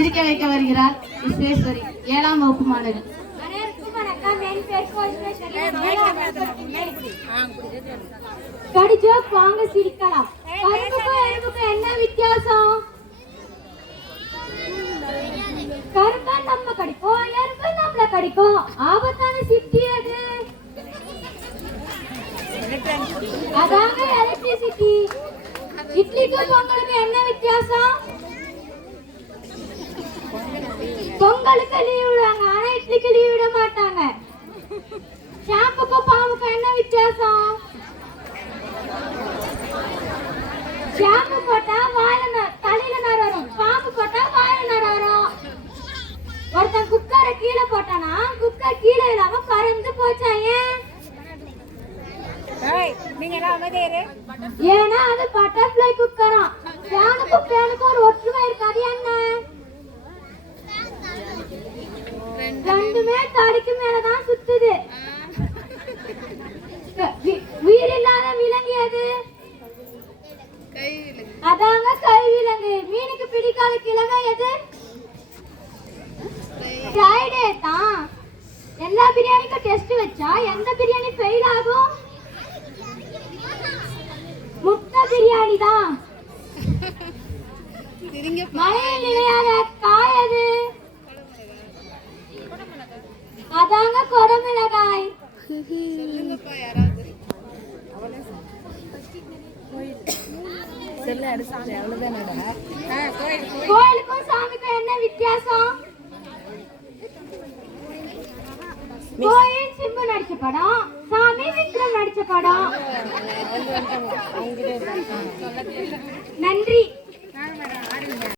சிரிக்க வைக்க வருகிறார் விஸ்வேஸ்வரி, 7ஆம் வகுப்பு மாணவி. வாங்க சிரிக்கலாம். கரும்புக்கும் எறும்புக்கும் என்ன வித்தியாசம்? கரும்பா நம்ம கடிக்கும், எறும்பு நம்மள கடிக்கும். ஆபத்தான சிட்டி அது. அதாங்க எலக்ட்ரிசிட்டி. இட்லிக்கும் பொங்கலுக்கும் என்ன வித்தியாசம்? பொங்கலுக்கு லீவ் விடுவாங்க, ஆனா இட்லிக்கு லீவ் விட மாட்டாங்க. ஷாம்புக்கும் பாம்புக்கும் என்ன வித்தியாசம்? ஷாம்பு போட்டா தலையில நர வரும், பாம்பு போட்டா வாயில நர வரும். ஒருத்தன் குக்கரை கீழே போட்டானா குக்கர் கீழே இல்லாம பறந்து போச்சா? ஏன்னா அது பட்டர்ஃப்ளை குக்கரா. ஃபேனுக்கும் ஃபேனுக்கும் ஒரு ஒற்றுமை இருக்காது. என்ன ரெண்டுமே தடிக்கு மேலதான் சுத்துது. உயிர் இல்லாத விலங்கு எது? அதாங்க கை விலங்கு. மீனுக்கு பிடிக்காத கிழமை எது? ஃப்ரைடே தான். எல்லா பிரியாணிக்கும் டெஸ்ட் வச்சா எந்த பிரியாணி ஃபெயில் ஆகும்? முட்டை பிரியாணி தான். மழையில் நிலையாத காய் எது? அதாங்க கொடமிளகாய். கோயிலுக்கும் சாமிக்கும் என்ன வித்தியாசம்? கோயில் சிம்பு நடிச்ச படம், சாமி விக்ரம் நடிச்ச படம்.